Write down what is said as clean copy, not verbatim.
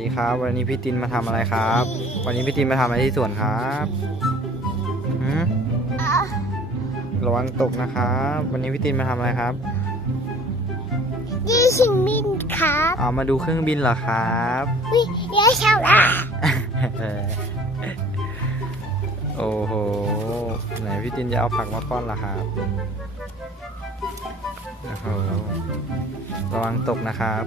ดีครับวันนี้พี่ตินมาทำอะไรครับ วันนี้พี่ตินมาทำอะไรที่สวนครับหืมระวังตกนะครับวันนี้พี่ตินมาทำอะไรครับยี่ชิงบินครับ เอามาดูเครื่องบินเหรอครับ วิเดี๋ยวเช้าละ โอ้โหไหนพี่ตินจะเอาผักมาป้อนเหรอครับโอ้โหระวังตกนะครับ